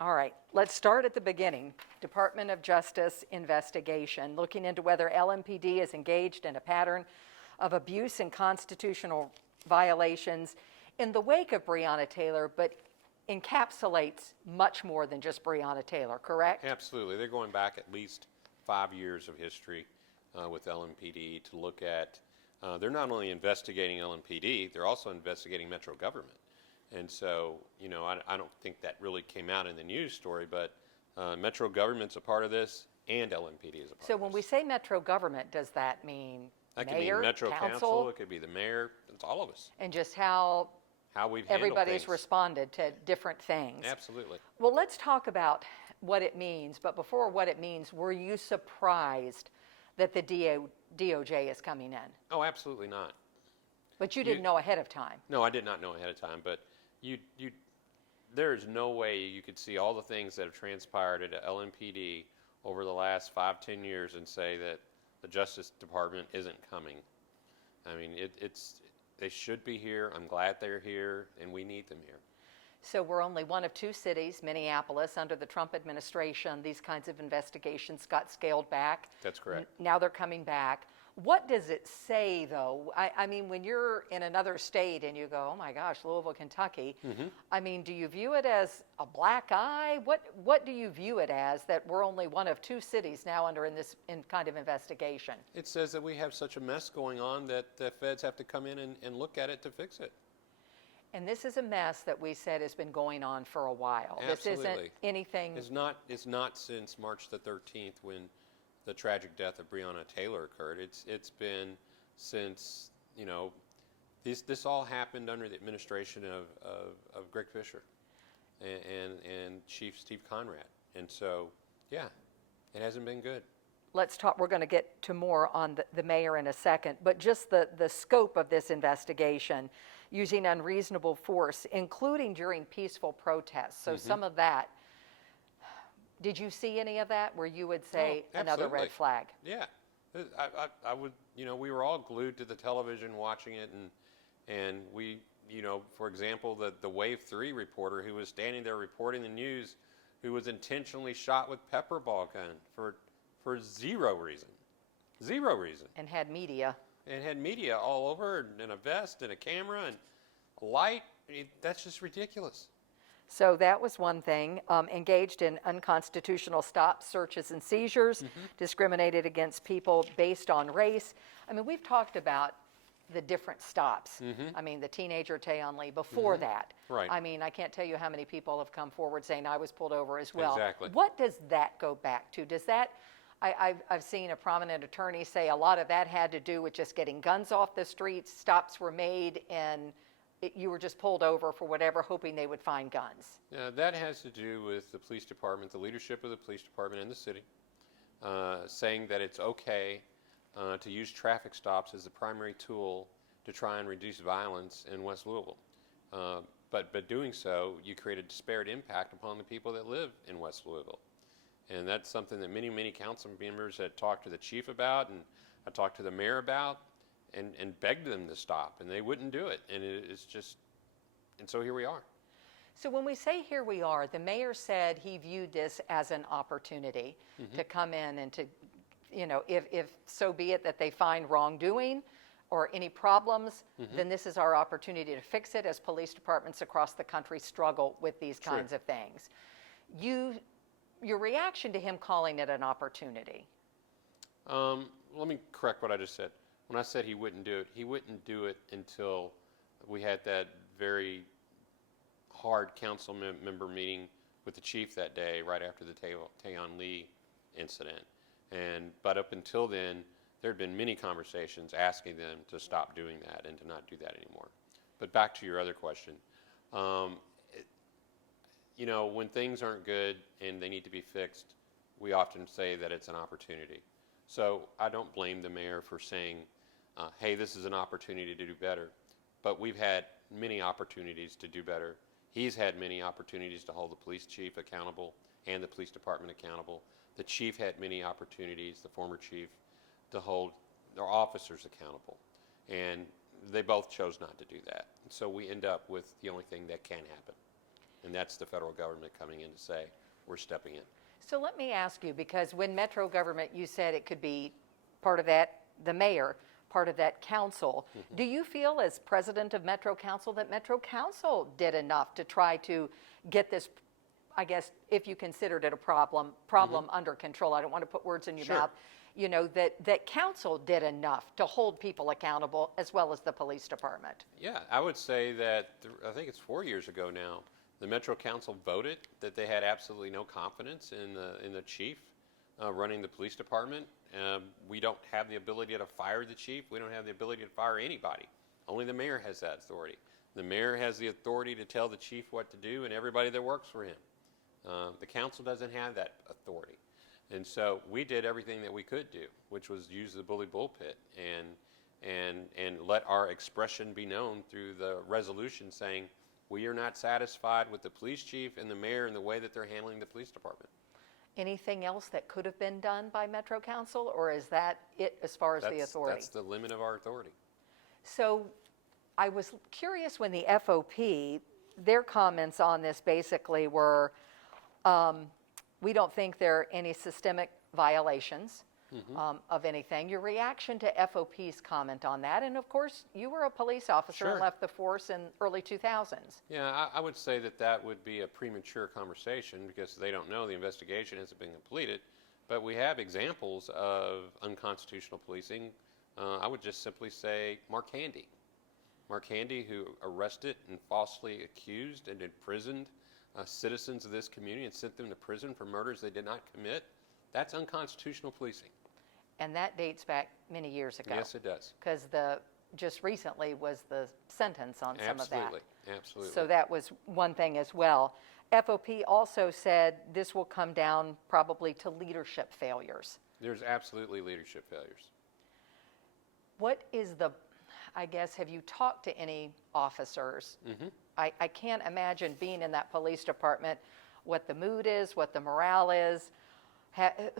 All right, let's start at the beginning. Department of Justice investigation, looking into whether LMPD is engaged in a pattern of abuse and constitutional violations in the wake of Breonna Taylor, but encapsulates much more than just Breonna Taylor, correct? Absolutely. They're going back at least 5 years of history with LMPD to look at, they're not only investigating LMPD, they're also investigating Metro government. And so, I don't think that really came out in the news story, but Metro government's a part of this, and LMPD is a part of this. So when we say Metro government, does that mean that mayor, could mean Metro council? Council, it could be the mayor, it's all of us. And just how we've handled everybody's things. Responded to different things. Absolutely. Well, let's talk about what it means. But before what it means, were you surprised that the DOJ is coming in? Oh, absolutely not. But you didn't know ahead of time. No, I did not know ahead of time. But there is no way you could see all the things that have transpired at LMPD over the last 5-10 years and say that the Justice Department isn't coming. I mean, they should be here. I'm glad they're here, and we need them here. So we're only one of 2 cities, Minneapolis, under the Trump administration. These kinds of investigations got scaled back. That's correct. Now they're coming back. What does it say, though? I mean, when you're in another state and you go, oh my gosh, Louisville, Kentucky, I mean, do you view it as a black eye? What do you view it as that we're only one of 2 cities now under in kind of investigation? It says that we have such a mess going on that the feds have to come in and look at it to fix it. And this is a mess that we said has been going on for a while. Absolutely. This isn't anything. It's not since March the 13th when the tragic death of Breonna Taylor occurred. It's been since, this all happened under the administration of Greg Fisher and Chief Steve Conrad. And so, yeah, it hasn't been good. Let's talk, we're going to get to more on the mayor in a second, but just the scope of this investigation, using unreasonable force, including during peaceful protests. So some of that, did you see any of that where you would say another red flag? Yeah, I would, we were all glued to the television watching it, and we, for example, the Wave 3 reporter who was standing there reporting the news, who was intentionally shot with pepper ball gun for zero reason. And had media. And had media all over, and a vest, and a camera, and a light. That's just ridiculous. So that was one thing. Engaged in unconstitutional stops, searches, and seizures, discriminated against people based on race. I mean, we've talked about the different stops. I mean, the teenager Tayon Lee before that. Right. I mean, I can't tell you how many people have come forward saying I was pulled over as well. Exactly. What does that go back to? Does that, I've seen a prominent attorney say a lot of that had to do with just getting guns off the streets. Stops were made and you were just pulled over for whatever, hoping they would find guns. That has to do with the police department, the leadership of the police department and the city, saying that it's okay to use traffic stops as the primary tool to try and reduce violence in West Louisville. But doing so, you create a disparate impact upon the people that live in West Louisville. And that's something that many council members had talked to the chief about, and I talked to the mayor about, and begged them to stop, and they wouldn't do it. And it's just, and so here we are. So when we say here we are, the mayor said he viewed this as an opportunity to come in and to, if so be it that they find wrongdoing or any problems, then this is our opportunity to fix it as police departments across the country struggle with these kinds of things. Your reaction to him calling it an opportunity? Let me correct what I just said. When I said he wouldn't do it until we had that very hard council member meeting with the chief that day, right after the Tayon Lee incident. But up until then, there had been many conversations asking them to stop doing that and to not do that anymore. But back to your other question. When things aren't good and they need to be fixed, we often say that it's an opportunity. So I don't blame the mayor for saying, hey, this is an opportunity to do better. But we've had many opportunities to do better. He's had many opportunities to hold the police chief accountable and the police department accountable. The chief had many opportunities, the former chief, to hold their officers accountable. And they both chose not to do that. So we end up with the only thing that can happen. And that's the federal government coming in to say, we're stepping in. So let me ask you, because when Metro government, you said it could be part of that, the mayor, part of that council. Do you feel as president of Metro Council that Metro Council did enough to try to get this, I guess, if you considered it a problem under control? I don't want to put words in your Sure. mouth. You know, that council did enough to hold people accountable as well as the police department. Yeah, I would say that, I think it's 4 years ago now, the Metro Council voted that they had absolutely no confidence in the chief running the police department. We don't have the ability to fire the chief. We don't have the ability to fire anybody. Only the mayor has that authority. The mayor has the authority to tell the chief what to do and everybody that works for him. The council doesn't have that authority. And so we did everything that we could do, which was use the bully bullpit and let our expression be known through the resolution saying we are not satisfied with the police chief and the mayor and the way that they're handling the police department. Anything else that could have been done by Metro Council, or is that it as far as the authority? That's the limit of our authority. So I was curious when the FOP, their comments on this basically were, we don't think there are any systemic violations of anything. Your reaction to FOP's comment on that, and of course, you were a police officer and Sure. left the force in early 2000s. Yeah, I would say that would be a premature conversation because they don't know the investigation hasn't been completed. But we have examples of unconstitutional policing. I would just simply say Mark Handy. Mark Handy, who arrested and falsely accused and imprisoned citizens of this community and sent them to prison for murders they did not commit. That's unconstitutional policing. And that dates back many years ago. Yes, it does. Because just recently was the sentence on some of that. Absolutely, absolutely. So that was one thing as well. FOP also said this will come down probably to leadership failures. There's absolutely leadership failures. What is I guess, have you talked to any officers? I can't imagine being in that police department, what the mood is, what the morale is.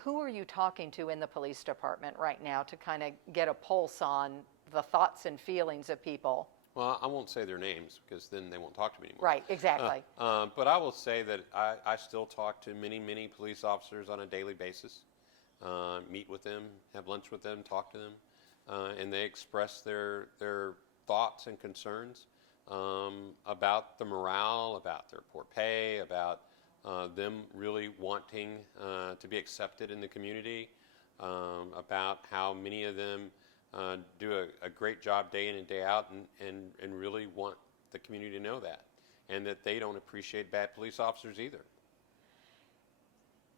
Who are you talking to in the police department right now to kind of get a pulse on the thoughts and feelings of people? Well, I won't say their names because then they won't talk to me anymore. Right, exactly. But I will say that I still talk to many, many police officers on a daily basis, meet with them, have lunch with them, talk to them, and they express their thoughts and concerns about the morale, about their poor pay, about them really wanting to be accepted in the community, about how many of them do a great job day in and day out and really want the community to know that, and that they don't appreciate bad police officers either.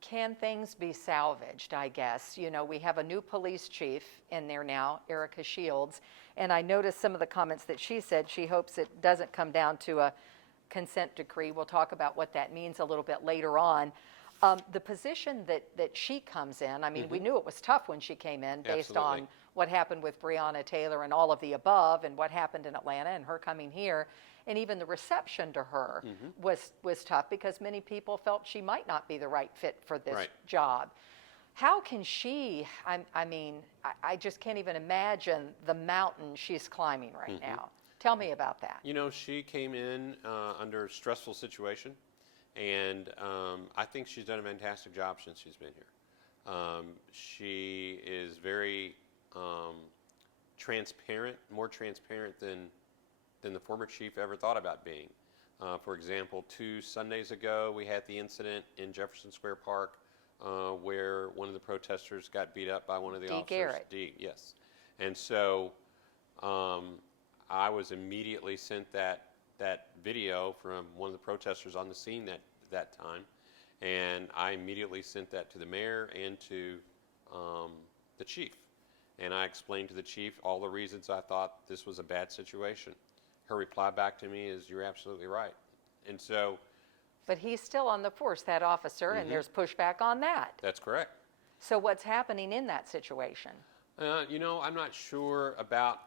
Can things be salvaged, I guess? You know, we have a new police chief in there now, Erica Shields, and I noticed some of the comments that she said. She hopes it doesn't come down to a consent decree. We'll talk about what that means a little bit later on. The position that she comes in, I mean, we knew it was tough when she came in based Absolutely. on what happened with Breonna Taylor and all of the above and what happened in Atlanta and her coming here. And even the reception to her was tough because many people felt she might not be the right fit for this Right. job. How can she, I mean, I just can't even imagine the mountain she's climbing right now. Tell me about that. You know, she came in under a stressful situation, and I think she's done a fantastic job since she's been here. She is very transparent, more transparent than the former chief ever thought about being. For example, 2 Sundays ago, we had the incident in Jefferson Square Park where one of the protesters got beat up by one of the officers. Garrett. Yes. And so I was immediately sent that video from one of the protesters on the scene that time, and I immediately sent that to the mayor and to the chief. And I explained to the chief all the reasons I thought this was a bad situation. Her reply back to me is, "You're absolutely right." And so... But he's still on the force, that officer, and there's pushback on that. That's correct. So what's happening in that situation? You know, I'm not sure about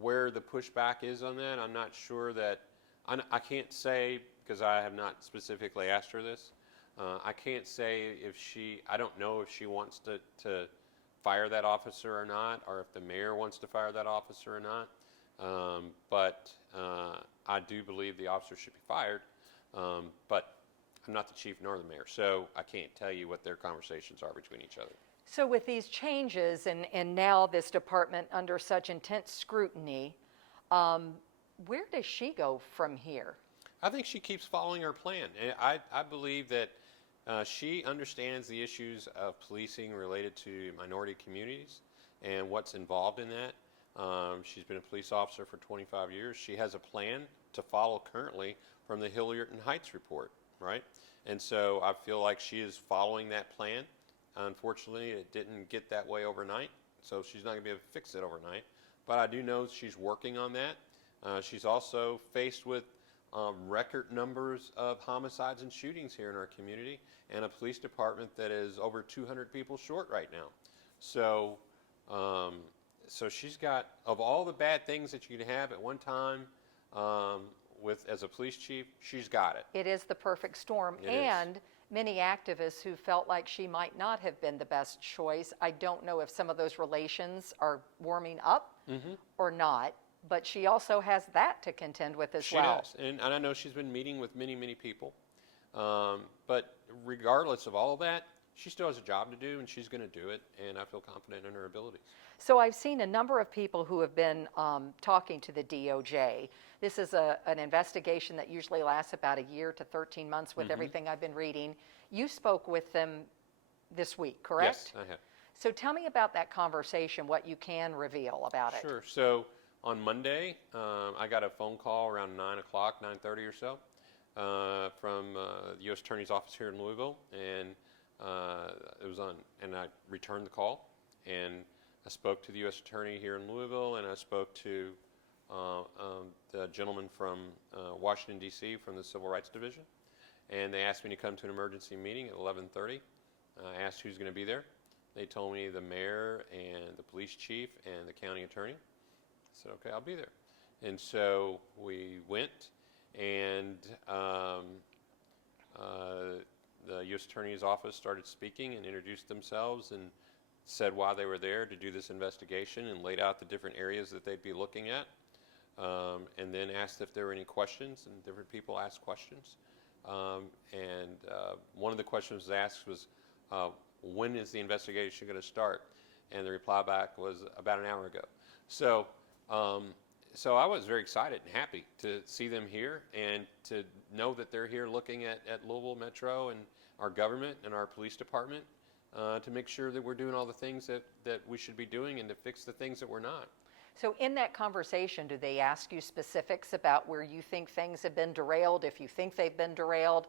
where the pushback is on that. I'm not sure that... I can't say, because I have not specifically asked her this, I can't say if she... I don't know if she wants to fire that officer or not, or if the mayor wants to fire that officer or not. But I do believe the officer should be fired But I'm not the chief nor the mayor, so I can't tell you what their conversations are between each other. So with these changes and now this department under such intense scrutiny, where does she go from here? I think she keeps following her plan. And I believe that she understands the issues of policing related to minority communities and what's involved in that. She's been a police officer for 25 years. She has a plan to follow currently from the Hilliard and Heights report, right? And so I feel like she is following that plan. Unfortunately, it didn't get that way overnight, so she's not going to be able to fix it overnight. But I do know she's working on that. She's also faced with record numbers of homicides and shootings here in our community, and a police department that is over 200 people short right now. So, so she's got, of all the bad things that you can have at one time as a police chief, she's got it. It is the perfect storm. It and is. Many activists who felt like she might not have been the best choice. I don't know if some of those relations are warming up or not, but she also has that to contend with as well. She does, and I know she's been meeting with many, many people. But regardless of all of that, she still has a job to do, and she's going to do it, and I feel confident in her abilities. So I've seen a number of people who have been talking to the DOJ. This is an investigation that usually lasts about a year to 13 months with everything I've been reading. You spoke with them this week, correct? Yes, I have. So tell me about that conversation, what you can reveal about it. Sure. So on Monday, I got a phone call around 9 o'clock, 9:30 or so, from the U.S. Attorney's Office here in Louisville, and it was on, and I returned the call, and I spoke to the U.S. Attorney here in Louisville, and I spoke to the gentleman from Washington, D.C. from the Civil Rights Division, and they asked me to come to an emergency meeting at 11:30. I asked who's going to be there. They told me the mayor and the police chief and the county attorney. I said, okay, I'll be there. And so we went, and the U.S. Attorney's Office started speaking and introduced themselves and said why they were there to do this investigation and laid out the different areas that they'd be looking at, and then asked if there were any questions, and different people asked questions. One of the questions asked was, when is the investigation going to start? And the reply back was about an hour ago. So, so I was very excited and happy to see them here and to know that they're here looking at Louisville Metro and our government and our police department to make sure that we're doing all the things that we should be doing and to fix the things that we're not. So in that conversation, do they ask you specifics about where you think things have been derailed, if you think they've been derailed?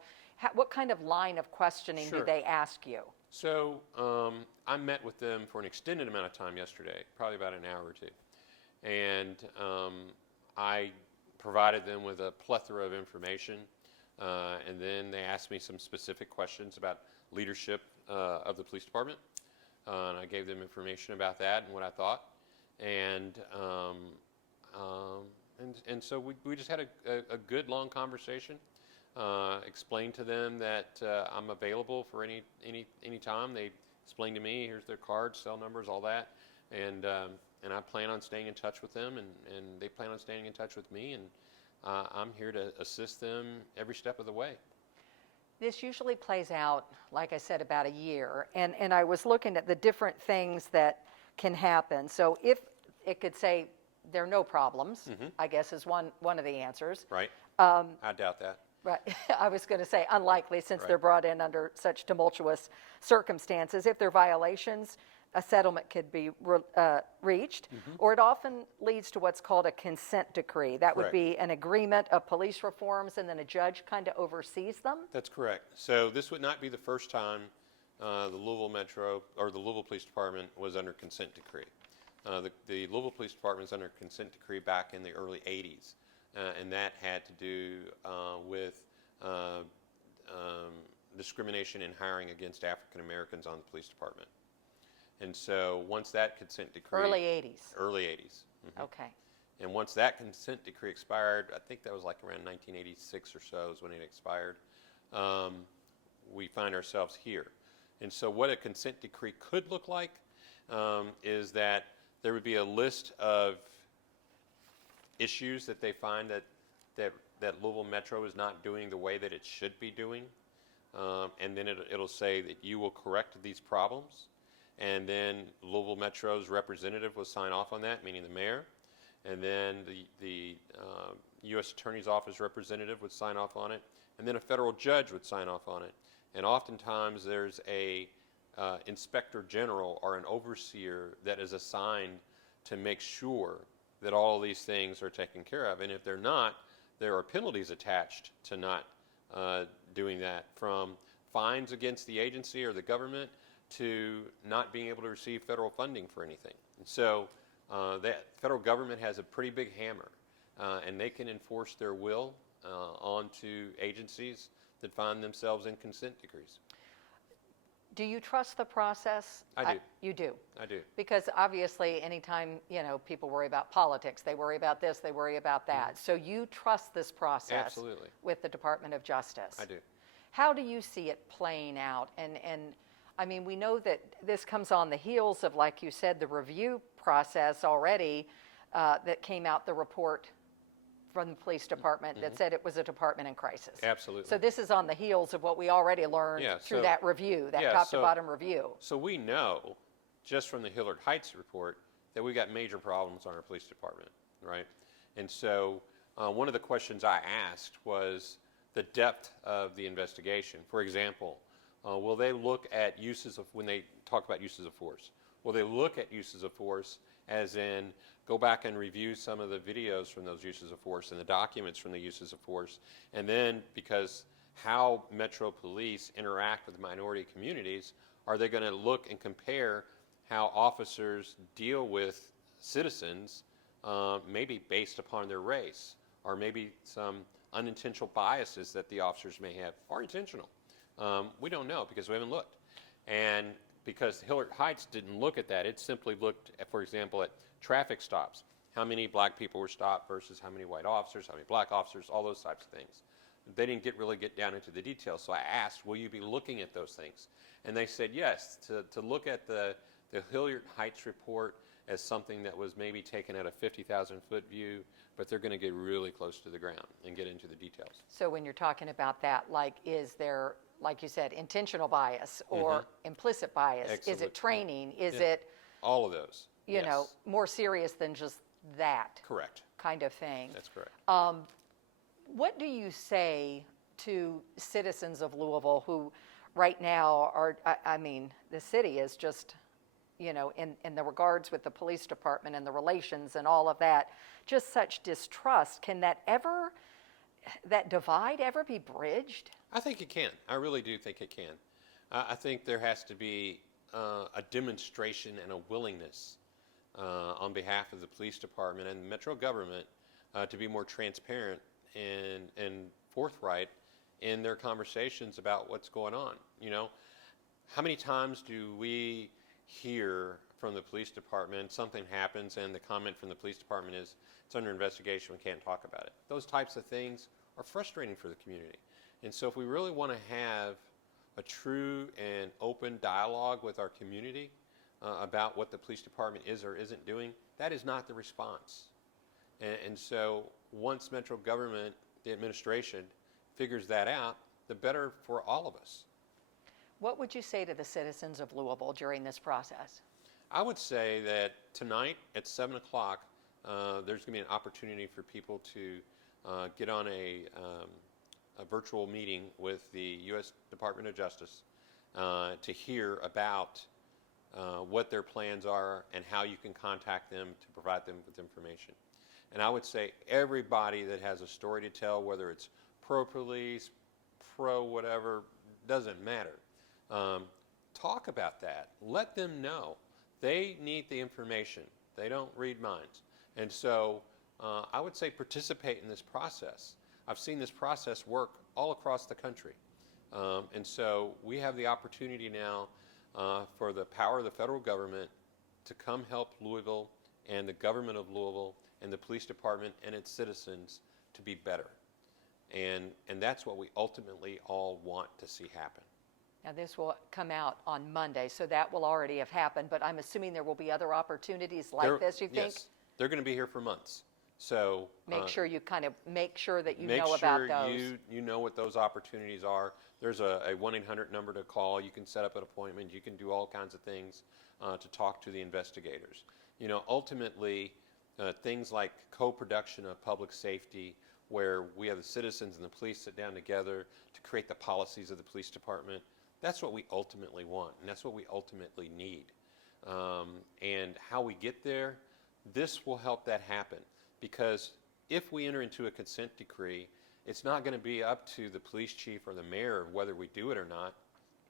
What kind of line of questioning do they ask you? So I met with them for an extended amount of time yesterday, probably about an hour or two. And I provided them with a plethora of information. And then they asked me some specific questions about leadership of the police department. And I gave them information about that and what I thought. And so we just had a good long conversation. Explained to them that I'm available for any time. They explained to me, here's their cards, cell numbers, all that, and I plan on staying in touch with them, and they plan on staying in touch with me, and I'm here to assist them every step of the way. This usually plays out, like I said, about a year, and I was looking at the different things that can happen. So if it could say there are no problems, I guess is one of the answers. Right. I doubt that. Right. I was going to say unlikely since they're brought in under such tumultuous circumstances. If there are violations, a settlement could be reached, or it often leads to what's called a consent decree. That would be an agreement of police reforms, and then a judge kind of oversees them. That's correct. So this would not be the first time the Louisville Metro or the Louisville Police Department was under consent decree. The Louisville Police Department was under consent decree back in the early 80s. And that had to do with discrimination in hiring against African Americans on the police department. And so once that consent decree... Early 80s. Early 80s. Okay. And once that consent decree expired, I think that was like around 1986 or so is when it expired, we find ourselves here. And so what a consent decree could look like is that there would be a list of issues that they find that that Louisville Metro is not doing the way that it should be doing. And then it'll say that you will correct these problems. And then Louisville Metro's representative will sign off on that, meaning the mayor. And then the U.S. Attorney's Office representative would sign off on it. And then a federal judge would sign off on it. And oftentimes there's a inspector general or an overseer that is assigned to make sure that all of these things are taken care of. And if they're not, there are penalties attached to not doing that, from fines against the agency or the government to not being able to receive federal funding for anything. And so the federal government has a pretty big hammer, and they can enforce their will onto agencies that find themselves in consent decrees. Do you trust the process? I do. You do? I do. Because obviously anytime, people worry about politics, they worry about this, they worry about that. So you trust this process. Absolutely. With the Department of Justice. I do. How do you see it playing out? And I mean, we know that this comes on the heels of, like you said, the review process already that came out, the report from the police department that said it was a department in crisis. Absolutely. So this is on the heels of what we already learned through that review, that top to bottom review. So we know, just from the Hilliard Heights report, that we got major problems on our police department, right? And so one of the questions I asked was the depth of the investigation. For example, will they look at uses of, when they talk about uses of force, will they look at uses of force as in go back and review some of the videos from those uses of force and the documents from the uses of force, and then, because how Metro Police interact with minority communities, are they going to look and compare how officers deal with citizens, maybe based upon their race, or maybe some unintentional biases that the officers may have, or intentional? We don't know because we haven't looked. And because Hilliard Heights didn't look at that, it simply looked at, for example, at traffic stops. How many black people were stopped versus how many white officers, how many black officers, all those types of things. They didn't really get down into the details. So I asked, will you be looking at those things? And they said yes, to look at the Hilliard Heights report as something that was maybe taken at a 50,000-foot view, but they're going to get really close to the ground and get into the details. So when you're talking about that, like, is there, like you said, intentional bias or implicit bias? Excellent. Is it training? Is it, all of those, you know, more serious than just that correct kind of thing? That's correct. What do you say to citizens of Louisville who right now are, I mean, the city is just, in the regards with the police department and the relations and all of that, just such distrust? Can that divide ever be bridged? I think it can. I really do think it can. I think there has to be a demonstration and a willingness on behalf of the police department and the Metro government to be more transparent and forthright in their conversations about what's going on. How many times do we hear from the police department, something happens and the comment from the police department is, it's under investigation, we can't talk about it? Those types of things are frustrating for the community. And so if we really want to have a true and open dialogue with our community about what the police department is or isn't doing, that is not the response. And so once Metro government, the administration, figures that out, the better for all of us. What would you say to the citizens of Louisville during this process? I would say that tonight at 7 o'clock, there's going to be an opportunity for people to get on a virtual meeting with the U.S. Department of Justice to hear about what their plans are and how you can contact them to provide them with information. And I would say everybody that has a story to tell, whether it's pro-police, pro-whatever, doesn't matter. Talk about that. Let them know. They need the information. They don't read minds. And so I would say participate in this process. I've seen this process work all across the country. And so we have the opportunity now for the power of the federal government to come help Louisville and the government of Louisville and the police department and its citizens to be better. And that's what we ultimately all want to see happen. Now, this will come out on Monday, so that will already have happened, but I'm assuming there will be other opportunities like this, you think? Yes, they're going to be here for months. So Make sure that you make know sure about those. you know what those opportunities are. There's a 1-800 number to call. You can set up an appointment. You can do all kinds of things to talk to the investigators. You know, ultimately, things like co-production of public safety, where we have the citizens and the police sit down together to create the policies of the police department, that's what we ultimately want, and that's what we ultimately need. And how we get there, this will help that happen. Because if we enter into a consent decree, it's not going to be up to the police chief or the mayor whether we do it or not.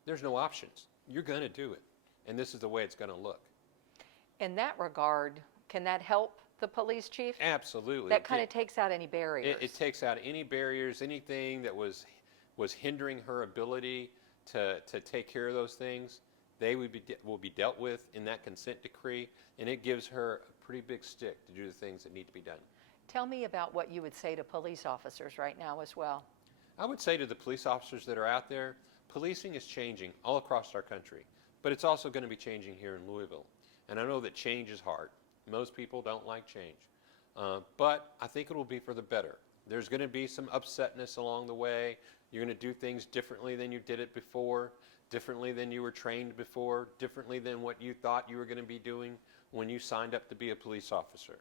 There's no options. You're going to do it. And this is the way it's going to look. In that regard, can that help the police chief? Absolutely. That kind of takes out any barriers. It takes out any barriers, anything that was hindering her ability to take care of those things. They will be dealt with in that consent decree, and it gives her a pretty big stick to do the things that need to be done. Tell me about what you would say to police officers right now as well. I would say to the police officers that are out there, policing is changing all across our country, but it's also going to be changing here in Louisville. And I know that change is hard. Most people don't like change, but I think it will be for the better. There's going to be some upsetness along the way. You're going to do things differently than you did it before, differently than you were trained before, differently than what you thought you were going to be doing when you signed up to be a police officer.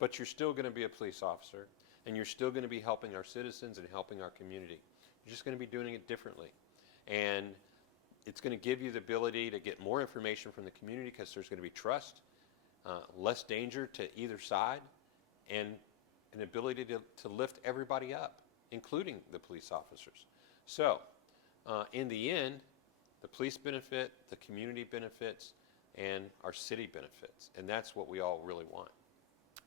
But you're still going to be a police officer, and you're still going to be helping our citizens and helping our community. You're just going to be doing it differently. And it's going to give you the ability to get more information from the community because there's going to be trust, less danger to either side, and an ability to lift everybody up, including the police officers. So, in the end, the police benefit, the community benefits, and our city benefits. And that's what we all really want.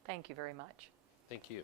Thank you very much. Thank you.